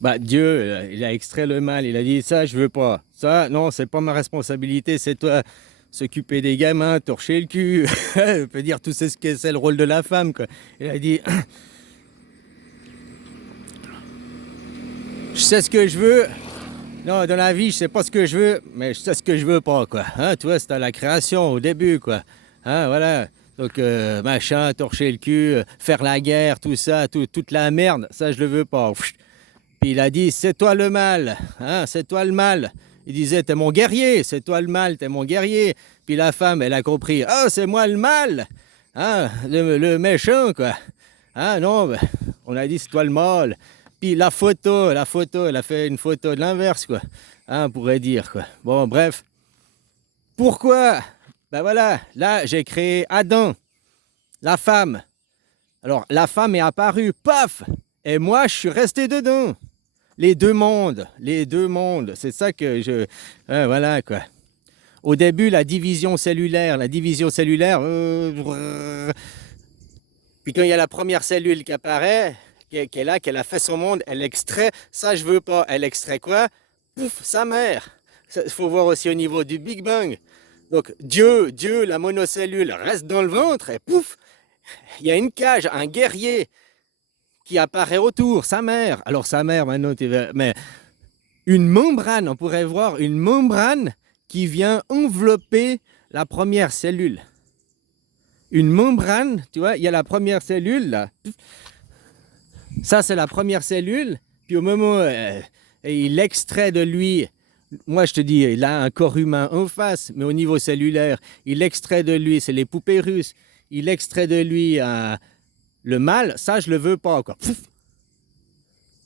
Bah, Dieu, il a extrait le mal. Il a dit ça, je veux pas. Ça, non, c'est pas ma responsabilité. C'est toi. S'occuper des gamins, torcher le cul. Je peux dire tout ce que c'est le rôle de la femme, quoi. Il a dit, je sais ce que je veux. Non, dans la vie, je sais pas ce que je veux, mais je sais ce que je veux pas, quoi. Hein, tu vois, c'était la création au début, quoi. Hein, voilà. Donc, machin, torcher le cul, faire la guerre, tout ça, toute la merde, ça, je le veux pas. Puis il a dit, c'est toi le mal, hein, c'est toi le mal. Il disait, t'es mon guerrier, c'est toi le mal, t'es mon guerrier. Puis la femme, elle a compris, oh, c'est moi le mal, hein, le méchant, quoi. Hein, non, ben, on a dit, c'est toi le mal. Puis la photo, elle a fait une photo de l'inverse, quoi. Hein, on pourrait dire, quoi. Bon, bref. Pourquoi? Ben voilà, là, j'ai créé Adam, la femme. Alors, la femme est apparue, paf! Et moi, je suis resté dedans. Les deux mondes, c'est ça que je... voilà, quoi. Au début, la division cellulaire, puis quand il y a la première cellule qui apparaît, qui est là, qu'elle a fait son monde, elle extrait, ça je veux pas, elle extrait quoi? Pouf, sa mère. Il faut voir aussi au niveau du Big Bang. Donc Dieu, la monocellule reste dans le ventre et pouf, il y a une cage, un guerrier qui apparaît autour, sa mère. Alors sa mère, maintenant, mais une membrane, on pourrait voir une membrane qui vient envelopper la première cellule. Une membrane, tu vois, il y a la première cellule, là. Ça, c'est la première cellule. Puis au moment où il extrait de lui, moi je te dis, il a un corps humain en face, mais au niveau cellulaire, il extrait de lui, c'est les poupées russes, il extrait de lui le mal, ça je le veux pas, quoi.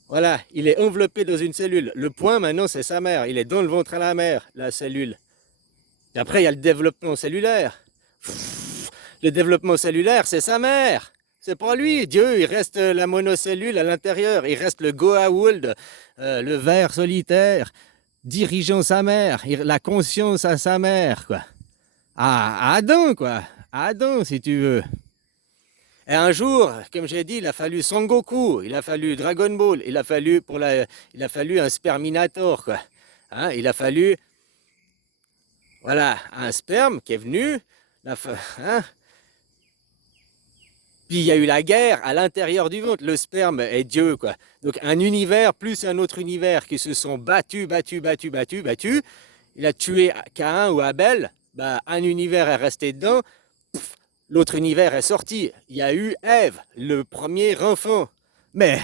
Voilà, il est enveloppé dans une cellule. Le point maintenant, c'est sa mère. Il est dans le ventre à la mère, la cellule. Et après, il y a le développement cellulaire. Le développement cellulaire, c'est sa mère. C'est pas lui. Dieu, il reste la monocellule à l'intérieur. Il reste le Goa'uld, le ver solitaire, dirigeant sa mère, la conscience à sa mère, quoi. À Adam, quoi. À Adam, si tu veux. Et un jour, comme j'ai dit, il a fallu Son Goku, il a fallu Dragon Ball, il a fallu un sperminator, quoi. Hein, il a fallu, voilà, un sperme qui est venu, hein. Puis il y a eu la guerre à l'intérieur du ventre. Le sperme est Dieu, quoi. Donc un univers plus un autre univers qui se sont battus. Il a tué Caïn ou Abel. Bah, un univers est resté dedans. L'autre univers est sorti. Il y a eu Ève, le premier enfant. Mais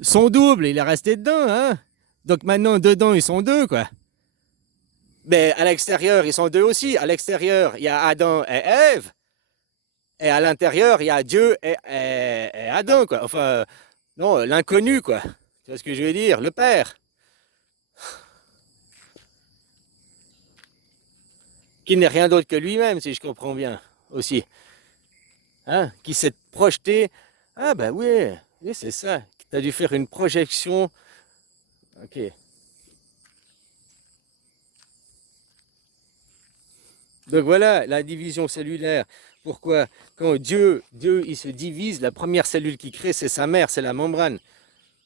son double, il est resté dedans, hein. Donc maintenant, dedans, ils sont deux, quoi. Mais à l'extérieur, ils sont deux aussi. À l'extérieur, il y a Adam et Ève. Et à l'intérieur, il y a Dieu et Adam, quoi. Enfin, non, l'inconnu, quoi. Tu vois ce que je veux dire? Le Père. Qui n'est rien d'autre que lui-même, si je comprends bien, aussi. Hein? Qui s'est projeté. Ah, ben oui, oui, c'est ça. Tu as dû faire une projection. Ok. Donc voilà, la division cellulaire. Pourquoi? Quand Dieu, il se divise, la première cellule qui crée, c'est sa mère, c'est la membrane.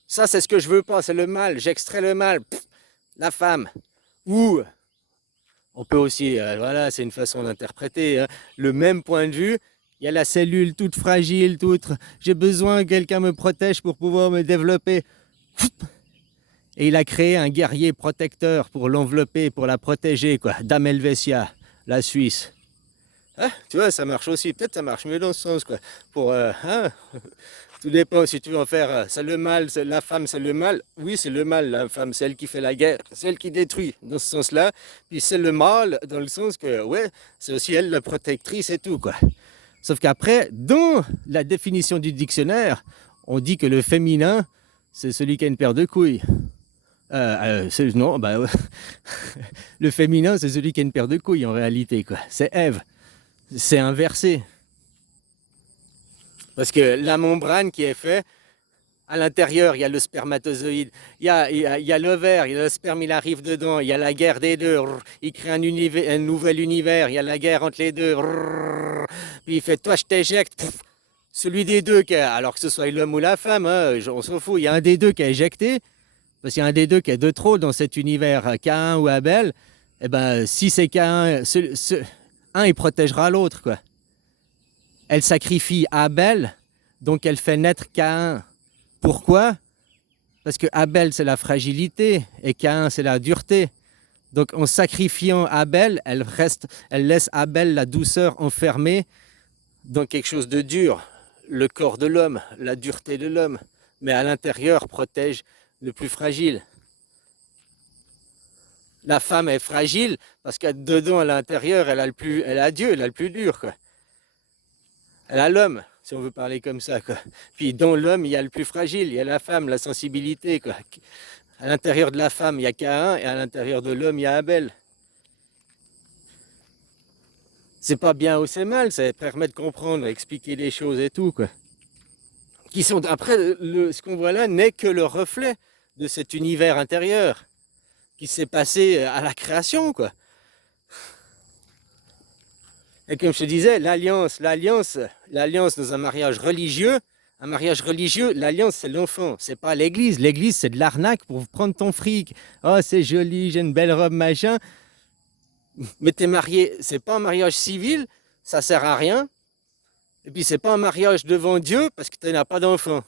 Ça, c'est ce que je veux pas, c'est le mal. J'extrais le mal. Pff, la femme. Ou, on peut aussi, voilà, c'est une façon d'interpréter, hein, le même point de vue. Il y a la cellule toute fragile, toute. J'ai besoin que quelqu'un me protège pour pouvoir me développer. Et il a créé un guerrier protecteur pour l'envelopper, pour la protéger, quoi. Dame Helvetia, la Suisse. Hein, tu vois, ça marche aussi. Peut-être ça marche mieux dans ce sens, quoi. Pour, hein, tout dépend si tu veux en faire. C'est le mal, c'est la femme, c'est le mal. Oui, c'est le mal, la femme, c'est elle qui fait la guerre, c'est elle qui détruit, dans ce sens-là. Puis c'est le mal, dans le sens que, ouais, c'est aussi elle la protectrice et tout, quoi. Sauf qu'après, dans la définition du dictionnaire, on dit que le féminin, c'est celui qui a une paire de couilles. Non, bah, ouais. Le féminin, c'est celui qui a une paire de couilles en réalité, quoi. C'est Ève. C'est inversé. Parce que la membrane qui est faite, à l'intérieur, il y a le spermatozoïde, il y a l'ovaire, il y a le sperme, il arrive dedans, il y a la guerre des deux, il crée un nouvel univers, il y a la guerre entre les deux, puis il fait toi je t'éjecte, celui des deux, alors que ce soit l'homme ou la femme, hein, on s'en fout, il y a un des deux qui a éjecté, Parce qu'il y a un des deux qui est de trop dans cet univers, Caïn ou Abel. Eh ben, si c'est Caïn, un, il protégera l'autre, quoi. Elle sacrifie Abel, donc elle fait naître Caïn. Pourquoi? Parce que Abel, c'est la fragilité et Caïn, c'est la dureté. Donc en sacrifiant Abel, elle laisse Abel, la douceur, enfermée dans quelque chose de dur. Le corps de l'homme, la dureté de l'homme. Mais à l'intérieur, protège le plus fragile. La femme est fragile parce que dedans, à l'intérieur, elle a Dieu, elle a le plus dur, quoi. Elle a l'homme, si on veut parler comme ça, quoi. Puis dans l'homme, il y a le plus fragile, il y a la femme, la sensibilité, quoi. À l'intérieur de la femme, il y a Caïn, et à l'intérieur de l'homme, il y a Abel. C'est pas bien ou c'est mal, ça permet de comprendre, expliquer les choses et tout, quoi. Qui sont, après, ce qu'on voit là n'est que le reflet de cet univers intérieur qui s'est passé à la création, quoi. Et comme je te disais, l'alliance dans un mariage religieux, l'alliance c'est l'enfant, c'est pas l'église. L'église c'est de l'arnaque pour prendre ton fric. Oh c'est joli, j'ai une belle robe, machin. Mais t'es marié, c'est pas un mariage civil, ça sert à rien. Et puis c'est pas un mariage devant Dieu parce que tu n'as pas d'enfant.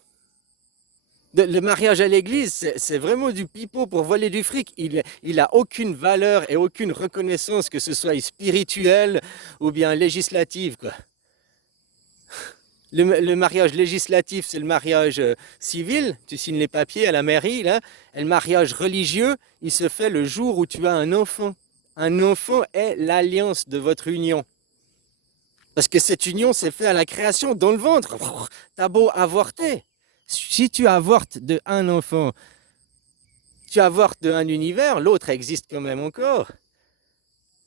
Le mariage à l'église, c'est vraiment du pipeau pour voler du fric. Il a aucune valeur et aucune reconnaissance, que ce soit spirituelle ou bien législative, quoi. Le mariage législatif, c'est le mariage civil. Tu signes les papiers à la mairie, là. Et le mariage religieux, il se fait le jour où tu as un enfant. Un enfant est l'alliance de votre union. Parce que cette union s'est faite à la création, dans le ventre. T'as beau avorter. Si tu avortes de un enfant, tu avortes de un univers, l'autre existe quand même encore.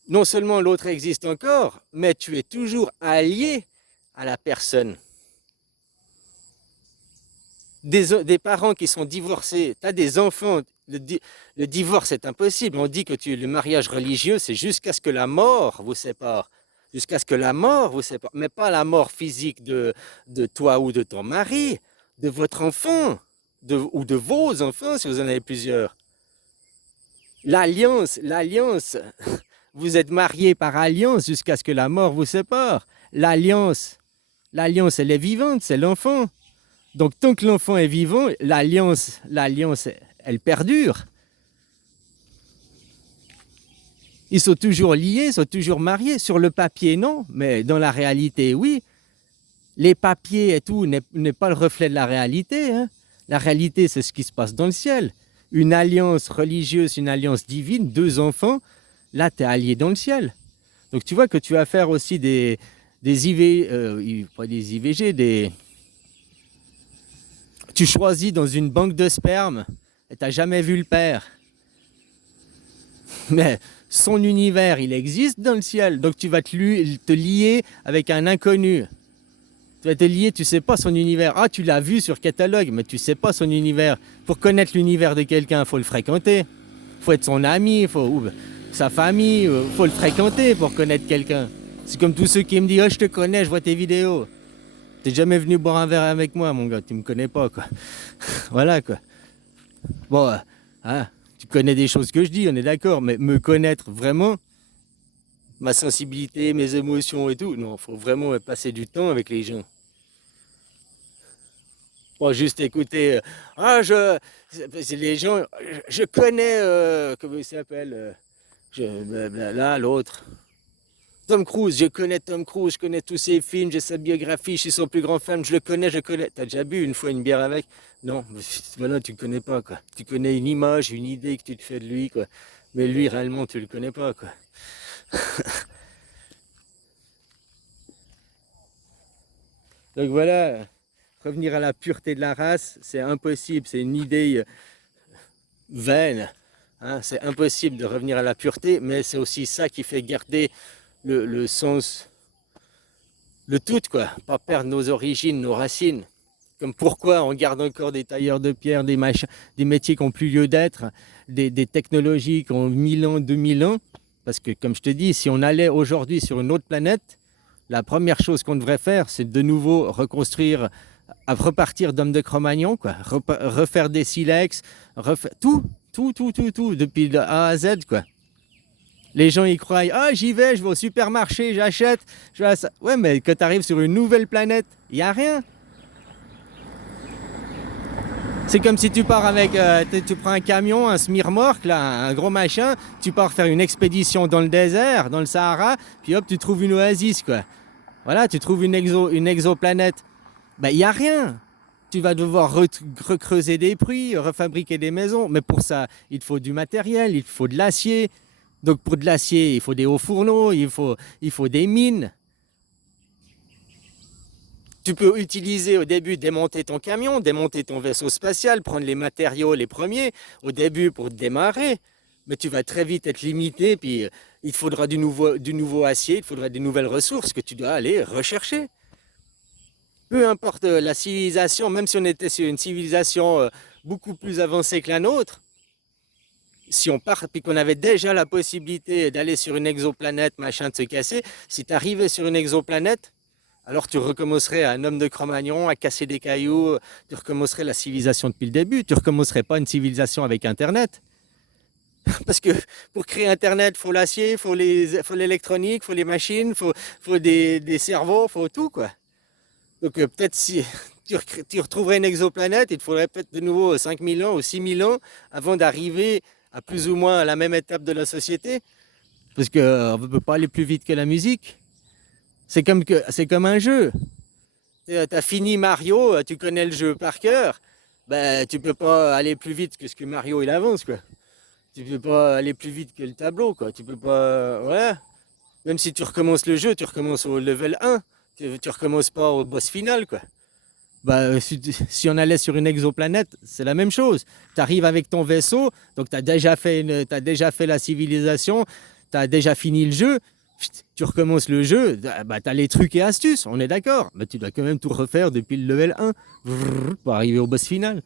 Non seulement l'autre existe encore, mais tu es toujours allié à la personne. Des parents qui sont divorcés, tu as des enfants, le divorce est impossible. On dit que le mariage religieux, c'est jusqu'à ce que la mort vous sépare. Jusqu'à ce que la mort vous sépare. Mais pas la mort physique de toi ou de ton mari, de votre enfant, ou de vos enfants si vous en avez plusieurs. L'alliance, vous êtes mariés par alliance jusqu'à ce que la mort vous sépare. L'alliance, elle est vivante, c'est l'enfant. Donc tant que l'enfant est vivant, l'alliance, elle perdure. Ils sont toujours liés, ils sont toujours mariés. Sur le papier, non, mais dans la réalité, oui. Les papiers et tout n'est pas le reflet de la réalité, hein. La réalité, c'est ce qui se passe dans le ciel. Une alliance religieuse, une alliance divine, 2 enfants, là, tu es allié dans le ciel. Donc tu vois que tu vas faire aussi des IVG, tu choisis dans une banque de sperme et tu n'as jamais vu le père. Mais son univers, il existe dans le ciel. Donc tu vas te lier avec un inconnu. Tu vas te lier, tu ne sais pas son univers. Ah, tu l'as vu sur catalogue, mais tu ne sais pas son univers. Pour connaître l'univers de quelqu'un, il faut le fréquenter. Il faut être son ami, ou sa famille. Il faut le fréquenter pour connaître quelqu'un. C'est comme tous ceux qui me disent « Oh, je te connais, je vois tes vidéos. » T'es jamais venu boire un verre avec moi, mon gars. Tu me connais pas, quoi. Voilà, quoi. Bon, hein, tu connais des choses que je dis, on est d'accord. Mais me connaître vraiment, ma sensibilité, mes émotions et tout, non, il faut vraiment passer du temps avec les gens. Pas juste écouter, les gens, je connais, comment il s'appelle, là, l'autre. Tom Cruise, je connais Tom Cruise, je connais tous ses films, j'ai sa biographie, je suis son plus grand fan, je le connais. T'as déjà bu une fois une bière avec? Non, voilà, tu le connais pas, quoi. Tu connais une image, une idée que tu te fais de lui, quoi. Mais lui, réellement, tu le connais pas, quoi. Donc voilà, revenir à la pureté de la race, c'est impossible, c'est une idée vaine. Hein, c'est impossible de revenir à la pureté, mais c'est aussi ça qui fait garder le sens, le tout, quoi. Pas perdre nos origines, nos racines. Comme pourquoi on garde encore des tailleurs de pierre, des métiers qui n'ont plus lieu d'être, des technologies qui ont 1000 ans, 2000 ans. Parce que comme je te dis, si on allait aujourd'hui sur une autre planète, la première chose qu'on devrait faire, c'est de nouveau reconstruire, repartir d'hommes de Cro-Magnon, quoi. Refaire des silex, tout, depuis de A à Z, quoi. Les gens y croient, ah j'y vais, je vais au supermarché, j'achète, je vais à ça. Ouais, mais quand tu arrives sur une nouvelle planète, il n'y a rien. C'est comme si tu pars avec, tu prends un camion, un semi-remorque, là, un gros machin, tu pars faire une expédition dans le désert, dans le Sahara, puis hop, tu trouves une oasis, quoi. Voilà, tu trouves une exoplanète. Ben, il n'y a rien. Tu vas devoir recreuser des puits, refabriquer des maisons. Mais pour ça, il te faut du matériel, il te faut de l'acier. Donc pour de l'acier, il faut des hauts fourneaux, il faut des mines. Tu peux utiliser au début, démonter ton camion, démonter ton vaisseau spatial, prendre les matériaux les premiers au début pour démarrer. Mais tu vas très vite être limité, puis il te faudra du nouveau acier, il te faudra des nouvelles ressources que tu dois aller rechercher. Peu importe la civilisation, même si on était sur une civilisation beaucoup plus avancée que la nôtre, si on part puis qu'on avait déjà la possibilité d'aller sur une exoplanète, machin, de se casser, si tu arrivais sur une exoplanète, alors tu recommencerais à un homme de Cro-Magnon, à casser des cailloux, tu recommencerais la civilisation depuis le début, tu recommencerais pas une civilisation avec Internet. Parce que pour créer Internet, il faut l'acier, il faut l'électronique, il faut les machines, il faut des cerveaux, il faut tout, quoi. Donc peut-être si tu retrouverais une exoplanète, il te faudrait peut-être de nouveau 5000 ans ou 6000 ans avant d'arriver à plus ou moins à la même étape de la société. Parce qu'on ne peut pas aller plus vite que la musique. C'est comme un jeu. Tu as fini Mario, tu connais le jeu par cœur. Ben, tu peux pas aller plus vite que ce que Mario il avance, quoi. Tu peux pas aller plus vite que le tableau, quoi. Tu peux pas. Ouais. Même si tu recommences le jeu, tu recommences au level 1. Tu recommences pas au boss final, quoi. Bah, si on allait sur une exoplanète, c'est la même chose. Tu arrives avec ton vaisseau, donc tu as t'as déjà fait la civilisation, tu as déjà fini le jeu, tu recommences le jeu, bah, tu as les trucs et astuces, on est d'accord. Mais tu dois quand même tout refaire depuis le level 1 pour arriver au boss final.